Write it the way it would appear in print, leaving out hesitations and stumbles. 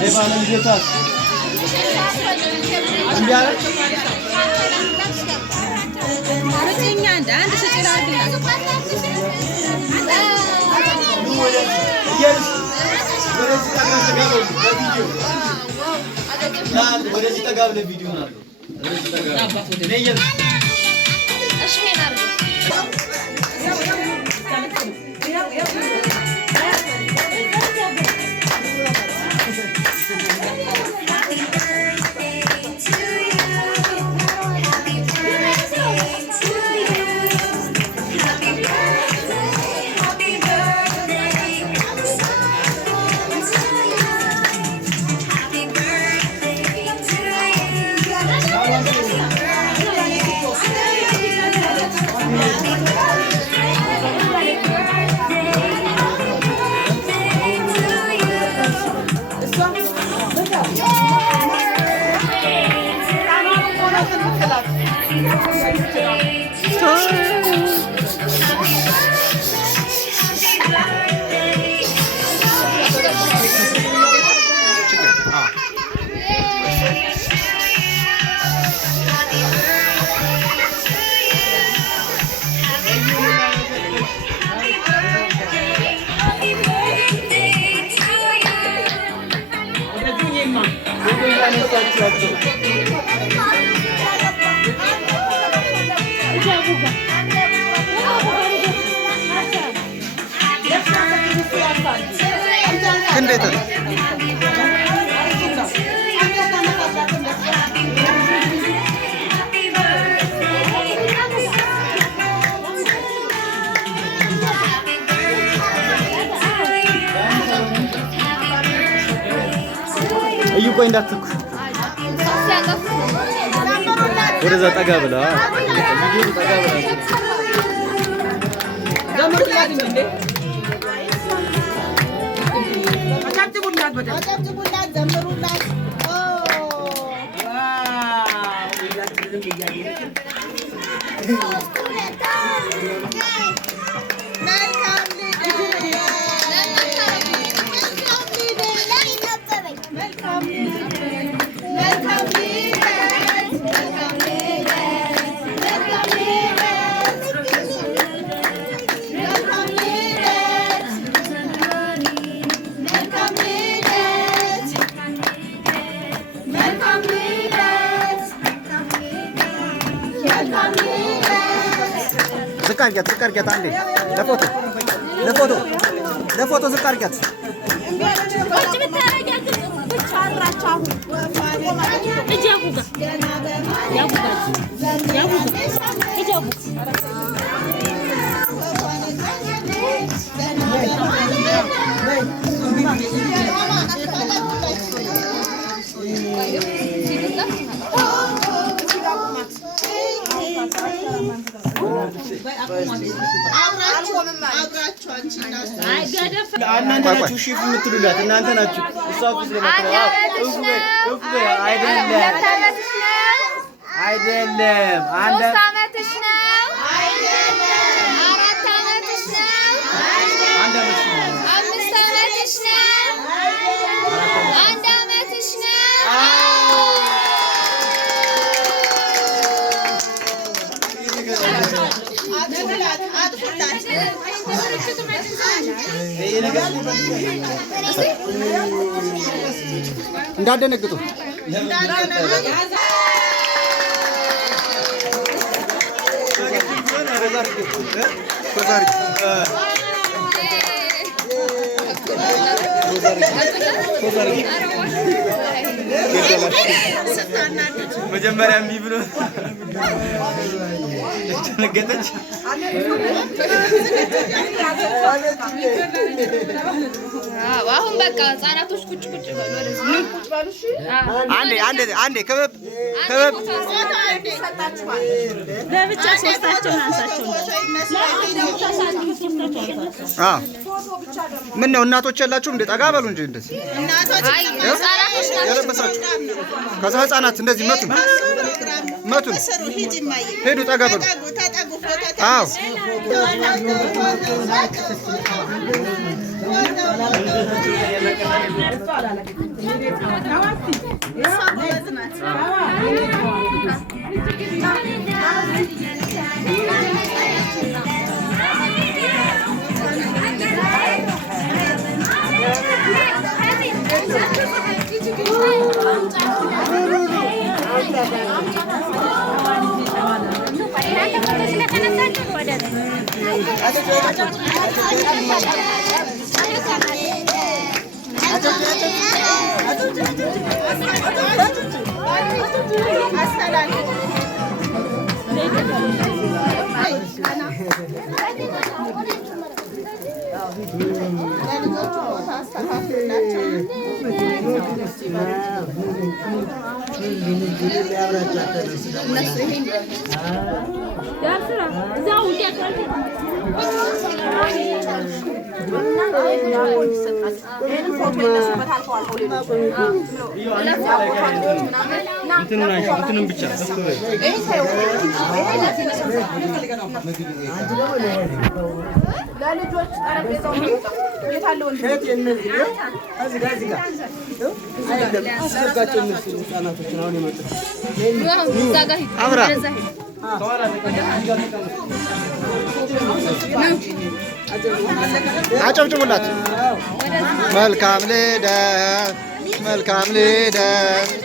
Devanın yeter. Ambiara. Arıcından da anda seçiler diyor. Gel. Lan burası da gavle video na. Ne gel? Aşmay narı. Kendetan. Ayu kau indah tu. Udah zat agak bela. Video agak bela. Zamur lagi ni. Macam tu bunda zamurullah. Oh. Wow. Ini lagi ni jadi. Sekar get ande. Da foto sekar get. እናንተ ናችሁ ሺፍ የምትሉላት እናንተ ናችሁ። እሷ ፍስ ለማጥራ አይደለም አንድ አመትሽ ነው አይደለም 4 አመትሽ ነው አንድ አመትሽ ነው 5 አመትሽ ነው 1 አመትሽ ነው እንዳደነግጡ መጀመሪያ እምቢ ብሎ ነገተች አሁን በቃ ህፃናቶች ቁጭ ቁጭ በሉ ወደዚህ ምን ቁጭ በሉ እሺ አንዴ ክበብ ለብቻ ሶስታቸውን አንሳቸው ምን ነው እናቶች ያላችሁ እንደ ጠጋ በሉ እንጂ እንደዚህ አይ ህፃናቶች ናቸው ያለበሳችሁ ከዛ ህፃናት እንደዚህ መቱ ሄዱ ጠጋ በሉ አዎ እንትኑን ብቻ ለልጆች ጠረጴዛው የታለው አጨብጭቡላት። መልካም ልደት መልካም ልደት